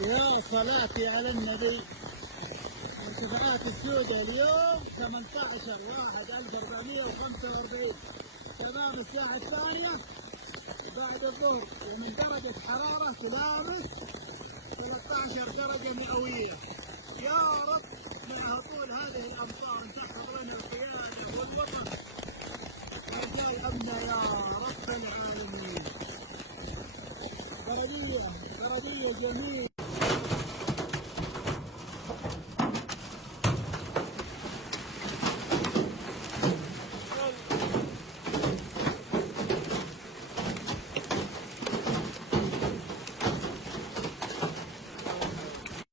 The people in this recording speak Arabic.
يا صلاتي على النبي. ارتفاعات السوداء اليوم 18/1/1445 تمام الساعة الثانية بعد الظهر، ومن درجة حرارة تلامس 13 درجة مئوية. يا رب مع هطول هذه الأمطار أن تحفظ لنا القيادة والوطن ورجال أمنا يا رب العالمين. بلدية جميلة.